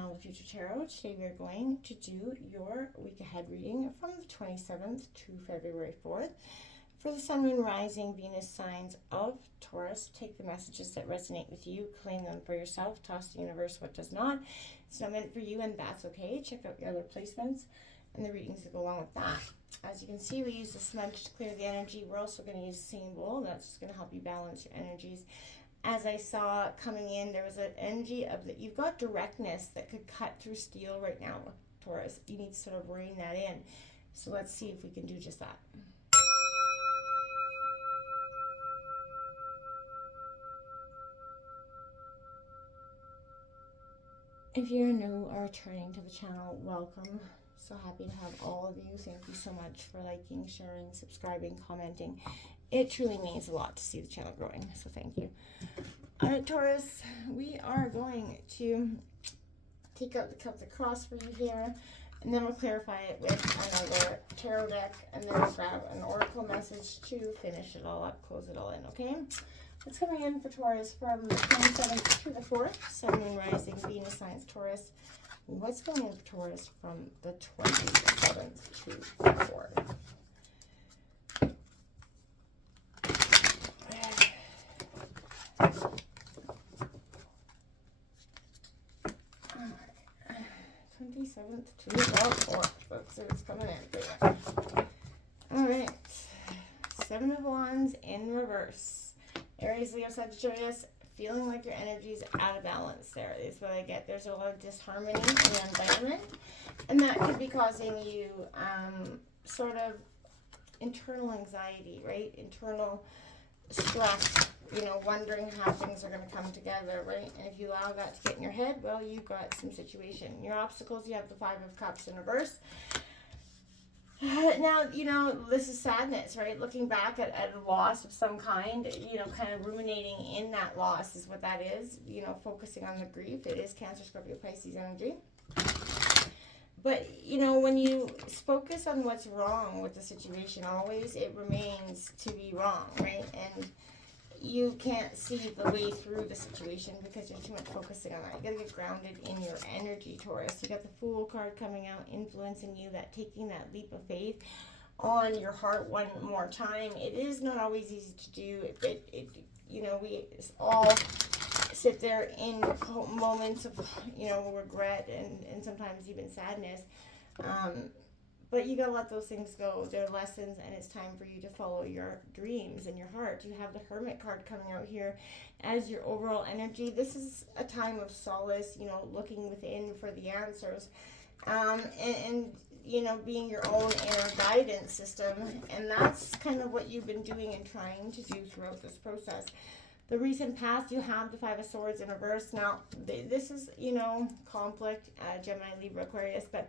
channel, The Future Tarot. Today we are going to do your week ahead reading from the 27th to February 4th for the Sun, Moon, Rising, Venus signs of Taurus. Take the messages that resonate with you, claim them for yourself, toss the universe what does not. It's not meant for you, and that's okay. Check out your other placements and the readings that go along with that. As you can see, we use the smudge to clear the energy. We're also going to use the singing bowl. That's just going to help you balance your energies. As I saw coming in, there was an energy of that you've got directness that could cut through steel right now, Taurus. You need to sort of rein that in. So let's see if we can do just that. If you're new or returning to the channel, welcome. So happy to have all of you. Thank you so much for liking, sharing, subscribing, commenting. It truly means a lot to see the channel growing, so thank you. All right, Taurus, we are going to take out the Celtic cross for you here, and then we'll clarify it with another tarot deck, and then we'll grab an oracle message to finish it all up, close it all in, okay? What's coming in for Taurus from the 27th to the 4th? Sun, Moon, Rising, Venus signs, Taurus. What's going in for Taurus from the 27th to the 4th? Let's see what's coming in. Alright. 7 of Wands in reverse. Aries, Leo, Sagittarius, feeling like your energy is out of balance there is what I get. There's a lot of disharmony in the environment, and that could be causing you sort of internal anxiety, right? Internal stress, you know, wondering how things are going to come together, right? And if you allow that to get in your head, well, you've got some situation. Your obstacles, you have the 5 of Cups in reverse. Now, you know, this is sadness, right? Looking back at a loss of some kind, you know, kind of ruminating in that loss is what that is. You know, focusing on the grief. It is Cancer, Scorpio, Pisces energy. But, you know, when you focus on what's wrong with the situation, always it remains to be wrong, right? And you can't see the way through the situation because you're too much focusing on that. You got to get grounded in your energy, Taurus. You got the Fool card coming out, influencing you, that taking that leap of faith on your heart one more time. It is not always easy to do. You know, we all sit there in moments of, you know, regret and sometimes even sadness. But you gotta let those things go. They're lessons, and it's time for you to follow your dreams and your heart. You have the Hermit card coming out here as your overall energy. This is a time of solace, you know, looking within for the answers. And you know, being your own inner guidance system. And that's kind of what you've been doing and trying to do throughout this process. The recent past, you have the 5 of Swords in reverse. Now, this is, you know, conflict, Gemini, Libra, Aquarius, but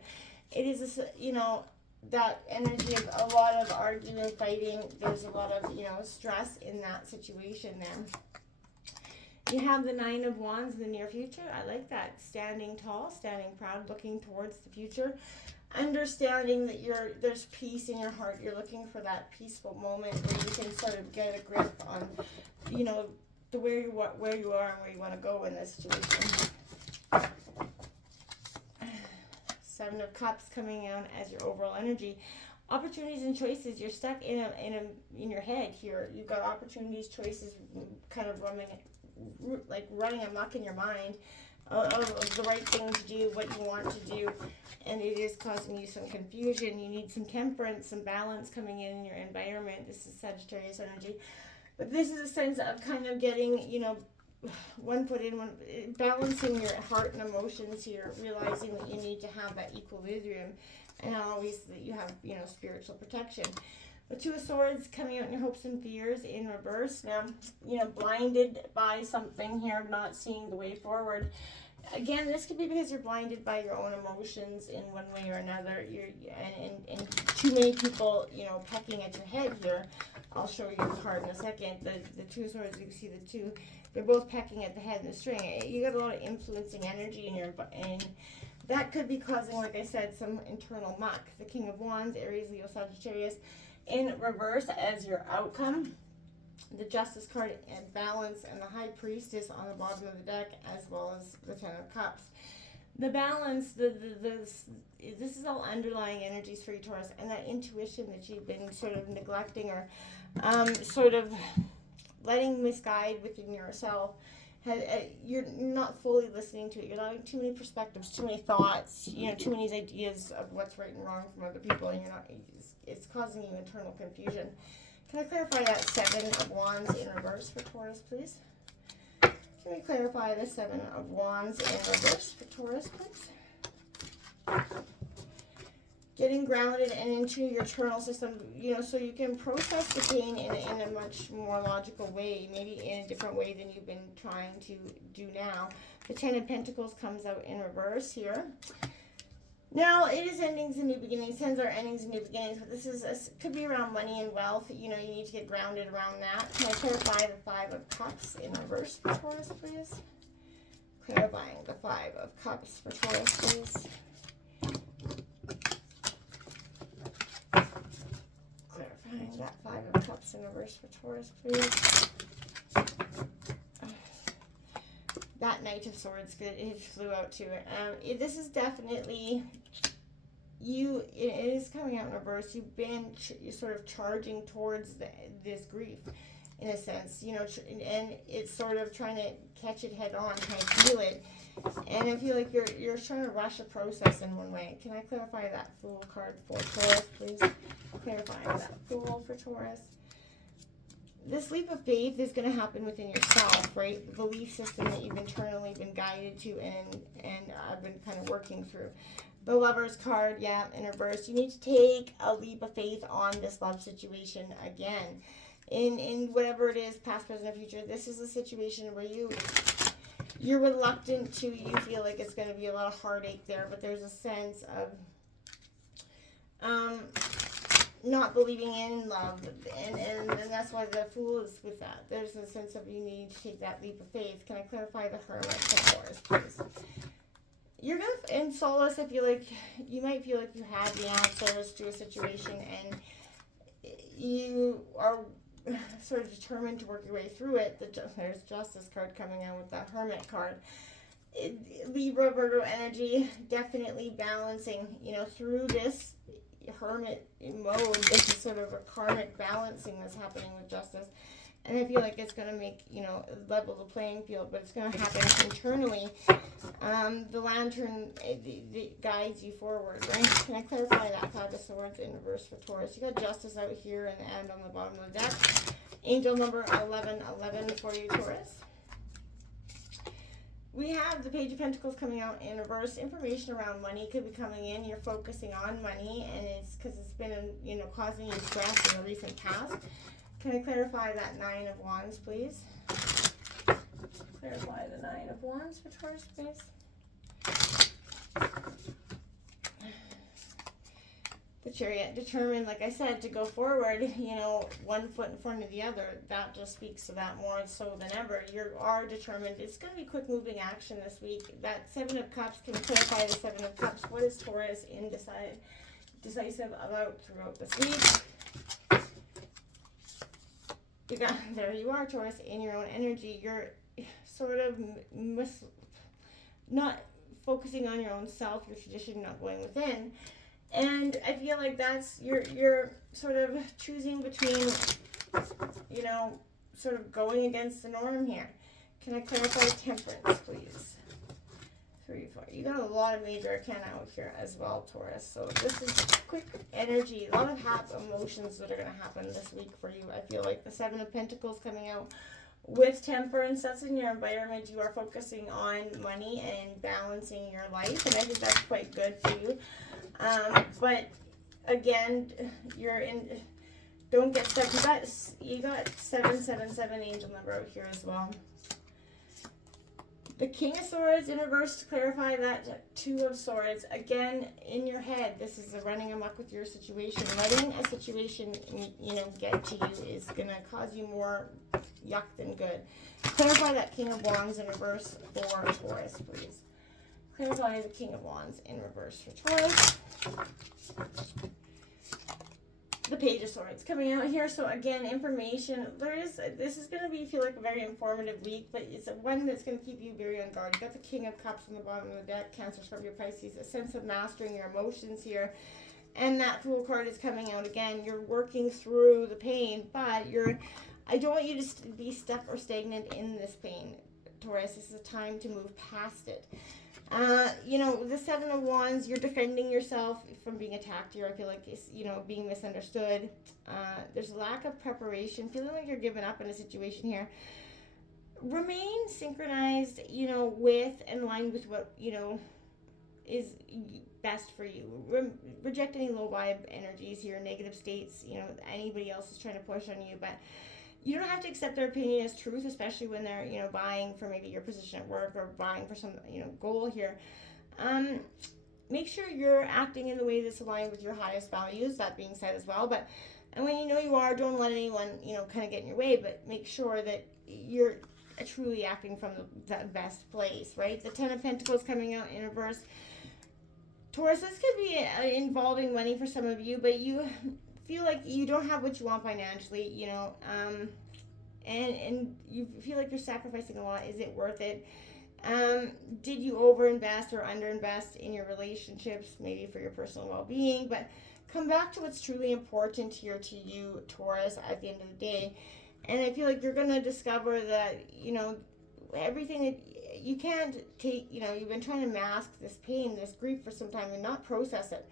it is, you know, that energy of a lot of arguing, fighting. There's a lot of, you know, stress in that situation there. You have the 9 of Wands in the near future. I like that. Standing tall, standing proud, looking towards the future. Understanding that there's peace in your heart. You're looking for that peaceful moment where you can sort of get a grip on, you know, where you are and where you want to go in this situation. 7 of Cups coming out as your overall energy. Opportunities and choices. You're stuck in your head here. You've got opportunities, choices, kind of running amok in your mind of the right thing to do, what you want to do, and it is causing you some confusion. You need some temperance, some balance coming in your environment. This is Sagittarius energy, but this is a sense of kind of getting, you know, one foot in, balancing your heart and emotions here, realizing that you need to have that equilibrium, and always that you have, you know, spiritual protection. The 2 of Swords coming out in your hopes and fears in reverse. Now, you know, blinded by something here, not seeing the way forward. Again, this could be because you're blinded by your own emotions in one way or another. And too many people, you know, pecking at your head here. I'll show you the card in a second. The 2 of Swords, you can see the two. They're both pecking at the head and the string. You got a lot of influencing energy in your, and that could be causing, like I said, some internal muck. The King of Wands, Aries, Leo, Sagittarius, in reverse as your outcome. The Justice card and balance, and the High Priestess on the bottom of the deck, as well as the 10 of Cups. The balance, this is all underlying energies for you, Taurus, and that intuition that you've been sort of neglecting or sort of letting misguide within yourself. You're not fully listening to it. You're allowing too many perspectives, too many thoughts, too many ideas of what's right and wrong from other people, and it's causing you internal confusion. Can I clarify that Seven of Wands in reverse for Taurus, please? Can we clarify the Seven of Wands in reverse for Taurus, please? Getting grounded and into your internal system, so you can process the pain in a much more logical way, maybe in a different way than you've been trying to do now. The Ten of Pentacles comes out in reverse here. Now, it is endings and new beginnings. Tens are endings and new beginnings, but this could be around money and wealth. You need to get grounded around that. Can I clarify the Five of Cups in reverse for Taurus, please? Clarifying the Five of Cups for Taurus, please. Clarifying that Five of Cups in reverse for Taurus, please. That Knight of Swords, it flew out to it. This is definitely it is coming out in reverse. You've been sort of charging towards this grief, in a sense, and it's sort of trying to catch it head on, trying to feel it. And I feel like you're trying to rush a process in one way. Can I clarify that Fool card for Taurus, please? Clarifying that Fool for Taurus. This leap of faith is going to happen within yourself, right? The belief system that you've internally been guided to and I've been kind of working through. The Lover's card, yeah, in reverse. You need to take a leap of faith on this love situation again. In whatever it is, past, present, or future, this is a situation where you're reluctant to, you feel like it's going to be a lot of heartache there, but there's a sense of not believing in love, and that's why the Fool is with that. There's a sense of you need to take that leap of faith. Can I clarify the Hermit for Taurus, please? You're going to, in solace, I feel like you might feel like you have the answers to a situation, and you are sort of determined to work your way through it. There's Justice card coming out with that Hermit card. Libra, Virgo energy, definitely balancing, through this Hermit mode. This is sort of a karmic balancing that's happening with Justice, and I feel like it's going to make level the playing field, but it's going to happen internally. The Lantern it guides you forward, right? Can I clarify that Five of Swords in reverse for Taurus? You got Justice out here and on the bottom of the deck. Angel number 1111 for you, Taurus. We have the Page of Pentacles coming out in reverse. Information around money could be coming in. You're focusing on money, and it's because it's been, causing you stress in the recent past. Can I clarify that Nine of Wands, please? Clarify the Nine of Wands for Taurus, please. The Chariot, determined, like I said, to go forward, one foot in front of the other. That just speaks to that more so than ever. You are determined. It's going to be quick moving action this week. That Seven of Cups, can clarify the Seven of Cups. What is Taurus decisive about throughout this week? There you are, Taurus, in your own energy. You're sort of not focusing on your own self, your tradition, not going within. And I feel like that's, you're sort of choosing between, sort of going against the norm here. Can I clarify Temperance, please? 3, 4. You got a lot of major arcana out here as well, Taurus. So this is quick energy, a lot of emotions that are going to happen this week for you. I feel like the Seven of Pentacles coming out with Temperance. That's in your environment. You are focusing on money and balancing your life, and I think that's quite good for you. But again, don't get stuck. You got 777 angel number out here as well. The King of Swords in reverse, to clarify that Two of Swords. Again, in your head, this is a running amok with your situation. Letting a situation, get to you is going to cause you more yuck than good. Clarify that King of Wands in reverse for Taurus, please. Clarify the King of Wands in reverse for Taurus. The Page of Swords coming out here. So again, information. This is going to be, feel like, a very informative week, but it's one that's going to keep you very on guard. You got the King of Cups on the bottom of the deck, Cancer, Scorpio, Pisces, a sense of mastering your emotions here. And that Fool card is coming out again. You're working through the pain, but I don't want you to be stuck or stagnant in this pain, Taurus. This is a time to move past it. You know, the Seven of Wands, you're defending yourself from being attacked here. I feel like it's, you know, being misunderstood. There's a lack of preparation, feeling like you're giving up in a situation here. Remain synchronized, you know, with and aligned with what, you know, is best for you. Reject any low vibe energies here, negative states, you know, anybody else is trying to push on you, but you don't have to accept their opinion as truth, especially when they're, you know, vying for maybe your position at work or vying for some, you know, goal here. Make sure you're acting in the way that's aligned with your highest values, that being said as well. But, and when you know you are, don't let anyone, you know, kind of get in your way, but make sure that you're truly acting from the best place, right? The Ten of Pentacles coming out in reverse. Taurus, this could be involving money for some of you, but you feel like you don't have what you want financially, you know, and you feel like you're sacrificing a lot. Is it worth it? Did you overinvest or underinvest in your relationships, maybe for your personal well-being? But come back to what's truly important here to you, Taurus, at the end of the day. And I feel like you're going to discover that, you know, everything that you can't take, you know, you've been trying to mask this pain, this grief for some time and not process it.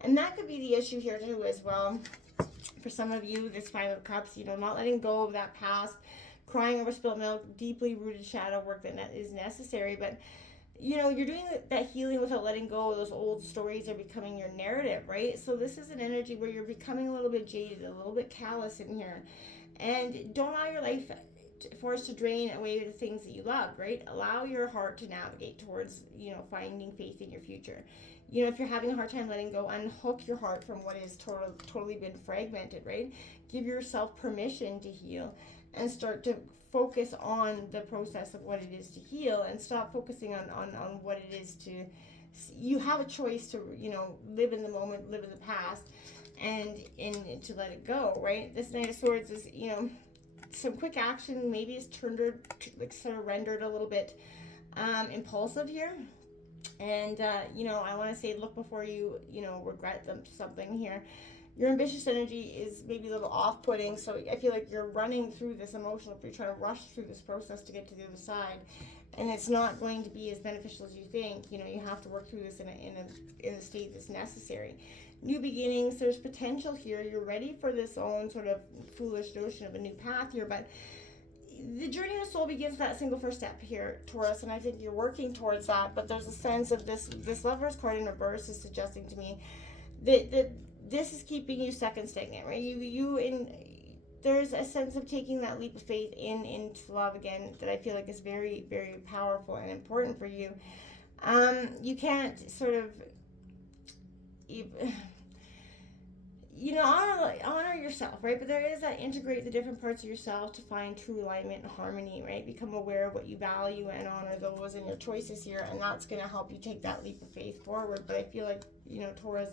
And that could be the issue here too as well. For some of you, this Five of Cups, you know, not letting go of that past, crying over spilled milk, deeply rooted shadow work that is necessary. But, you know, you're doing that healing without letting go of those old stories are becoming your narrative, right? So this is an energy where you're becoming a little bit jaded, a little bit callous in here. And don't allow your life forced to drain away the things that you love, right? Allow your heart to navigate towards, you know, finding faith in your future. You know, if you're having a hard time letting go, unhook your heart from what is totally been fragmented, right? Give yourself permission to heal and start to focus on the process of what it is to heal and stop focusing on what it is to, you have a choice to, you know, live in the moment, live in the past, and to let it go, right? This Knight of Swords is, you know, some quick action maybe is rendered a little bit impulsive here. And, you know, I want to say look before you, you know, regret something here. Your ambitious energy is maybe a little off-putting, so I feel like you're running through this emotional, you're trying to rush through this process to get to the other side, and it's not going to be as beneficial as you think. You know, you have to work through this in a state that's necessary. New beginnings, there's potential here. You're ready for this own sort of foolish notion of a new path here, but the journey of the soul begins that single first step here, Taurus, and I think you're working towards that. But there's a sense of this Lover's card in reverse is suggesting to me that this is keeping you stuck and stagnant, right? There's a sense of taking that leap of faith into love again that I feel like is very, very powerful and important for you. You can't sort of, you know, honor yourself, right? But there is that integrate the different parts of yourself to find true alignment and harmony, right? Become aware of what you value and honor those in your choices here, and that's going to help you take that leap of faith forward. But I feel like, you know, Taurus,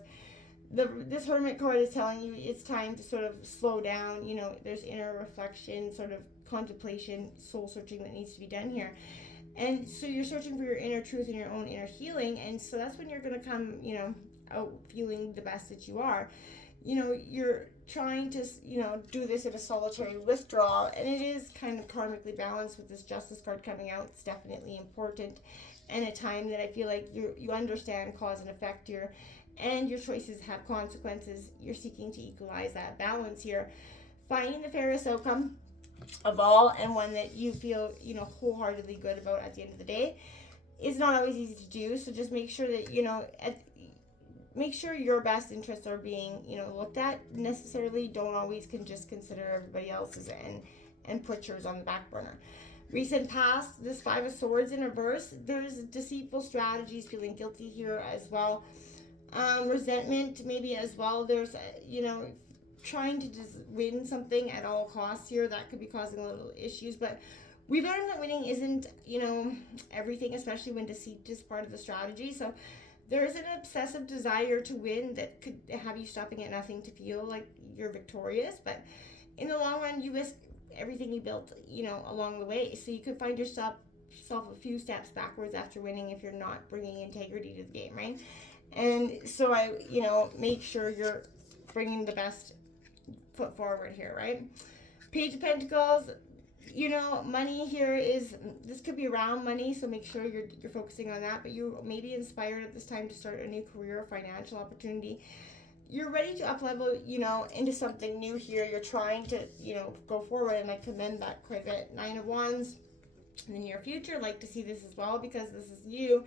this Hermit card is telling you it's time to sort of slow down. You know, there's inner reflection, sort of contemplation, soul searching that needs to be done here. And so you're searching for your inner truth and your own inner healing, and so that's when you're going to come, you know, out feeling the best that you are. You know, you're trying to, you know, do this in a solitary withdrawal, and it is kind of karmically balanced with this Justice card coming out. It's definitely important, and a time that I feel like you understand cause and effect here, and your choices have consequences. You're seeking to equalize that balance here, finding the fairest outcome of all, and one that you feel, you know, wholeheartedly good about at the end of the day. It's not always easy to do, so just make sure that, you know, make sure your best interests are being, you know, looked at. Necessarily don't always just consider everybody else's and put yours on the back burner. Recent past, this Five of Swords in reverse, there's deceitful strategies, feeling guilty here as well. Resentment maybe as well. There's, you know, trying to just win something at all costs here. That could be causing a little issues, but we've learned that winning isn't, you know, everything, especially when deceit is part of the strategy. So there is an obsessive desire to win that could have you stopping at nothing to feel like you're victorious, but in the long run, you risk everything you built, along the way. So you could find yourself a few steps backwards after winning if you're not bringing integrity to the game, right? And so make sure you're bringing the best foot forward here, right? Page of Pentacles, money here this could be around money, so make sure you're focusing on that, but you may be inspired at this time to start a new career or financial opportunity. You're ready to up level, into something new here. You're trying to, go forward, and I commend that quite a bit. 9 of Wands in the near future, like to see this as well, because this is you.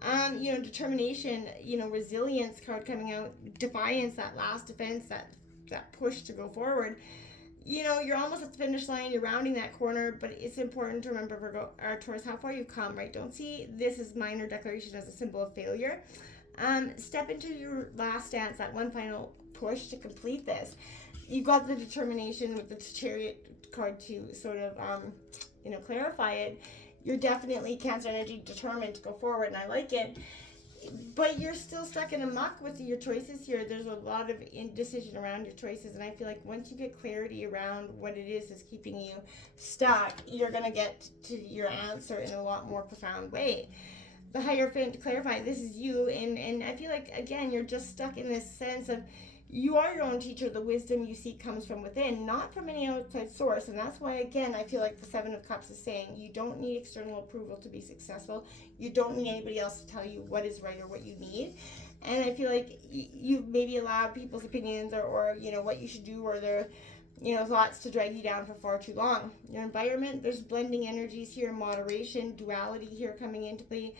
Determination, resilience card coming out, defiance, that last defense, that push to go forward. You're almost at the finish line, you're rounding that corner, but it's important to remember, Virgo, or Taurus, how far you've come, right? Don't see this as minor declaration as a symbol of failure. Step into your last dance, that one final push to complete this. You've got the determination with the Chariot card to sort of, clarify it. You're definitely Cancer energy, determined to go forward, and I like it. But you're still stuck in a muck with your choices here. There's a lot of indecision around your choices, and I feel like once you get clarity around what it is that's keeping you stuck, you're going to get to your answer in a lot more profound way. The Hierophant, clarify, this is you, and I feel like, again, you're just stuck in this sense of you are your own teacher. The wisdom you seek comes from within, not from any outside source. And that's why, again, I feel like the Seven of Cups is saying you don't need external approval to be successful. You don't need anybody else to tell you what is right or what you need. And I feel like you've maybe allowed people's opinions or what you should do, or their thoughts to drag you down for far too long. Your environment, there's blending energies here, moderation, duality here coming into play.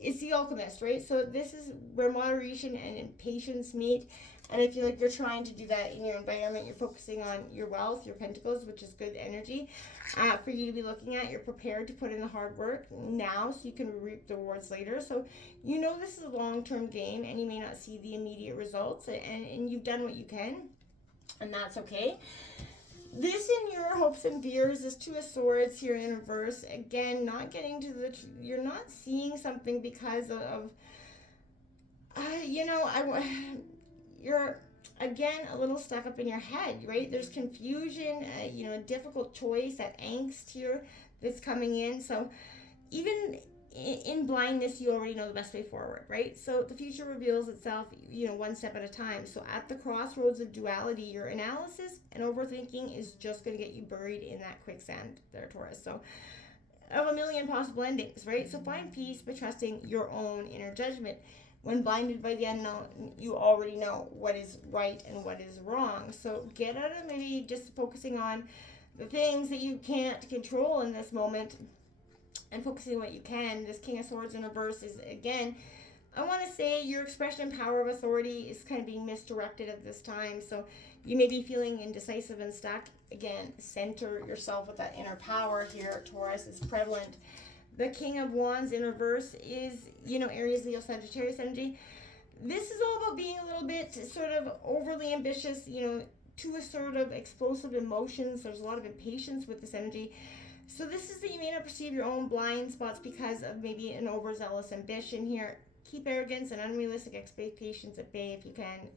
It's the alchemist, right? So this is where moderation and patience meet. And I feel like you're trying to do that in your environment. You're focusing on your wealth, your pentacles, which is good energy for you to be looking at. You're prepared to put in the hard work now so you can reap the rewards later. So this is a long-term game, and you may not see the immediate results, and you've done what you can, and that's okay. This in your hopes and fears is Two of Swords here in reverse. Again, not getting to you're not seeing something because of, you're, again, a little stuck up in your head, right? There's confusion, a difficult choice, that angst here that's coming in. So even in blindness, you already know the best way forward, right? So the future reveals itself, one step at a time. So at the crossroads of duality, your analysis and overthinking is just going to get you buried in that quicksand there, Taurus. So of a million possible endings, right? So find peace by trusting your own inner judgment. When blinded by the unknown, you already know what is right and what is wrong. So get out of maybe just focusing on the things that you can't control in this moment and focusing on what you can. This King of Swords in reverse is, again, I want to say your expression and power of authority is kind of being misdirected at this time. So you may be feeling indecisive and stuck. Again, center yourself with that inner power here. Taurus is prevalent. The King of Wands in reverse is, Aries, Leo, Sagittarius energy. This is all about being a little bit sort of overly ambitious, to a sort of explosive emotions. There's a lot of impatience with this energy. So this is that you may not perceive your own blind spots because of maybe an overzealous ambition here. Keep arrogance and unrealistic expectations at bay if you can,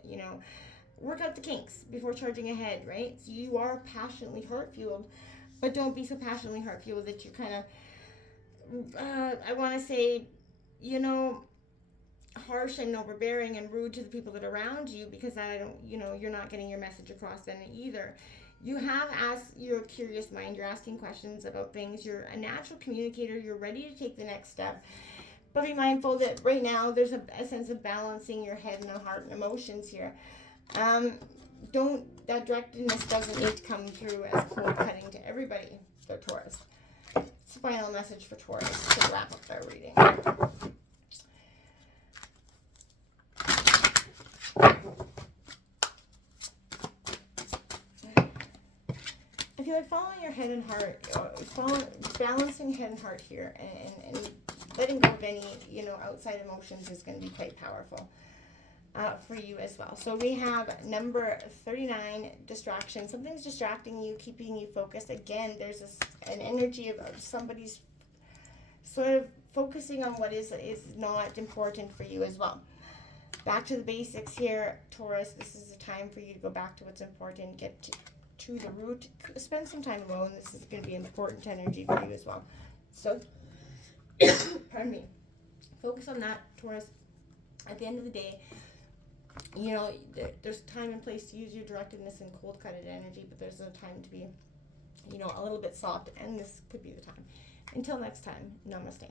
work out the kinks before charging ahead, right? So you are passionately heart-fueled, but don't be so passionately heart-fueled that you're kind of, I want to say, harsh and overbearing and rude to the people that are around you, because you're not getting your message across then either. You have asked your curious mind, you're asking questions about things, you're a natural communicator, you're ready to take the next step. But be mindful that right now there's a sense of balancing your head and the heart and emotions here. That directness doesn't need to come through as cold cutting to everybody, so Taurus. It's the final message for Taurus to wrap up their reading. I feel like following your head and heart, balancing head and heart here, and letting go of any, outside emotions is going to be quite powerful for you as well. So we have number 39, distraction. Something's distracting you, keeping you focused. Again, there's an energy of somebody's sort of focusing on what is not important for you as well. Back to the basics here, Taurus. This is a time for you to go back to what's important, get to the root, spend some time alone. This is going to be important energy for you as well. So, pardon me. Focus on that, Taurus. At the end of the day, you know, there's time and place to use your directedness and cold-cutted energy, but there's a time to be, you know, a little bit soft, and this could be the time. Until next time, namaste.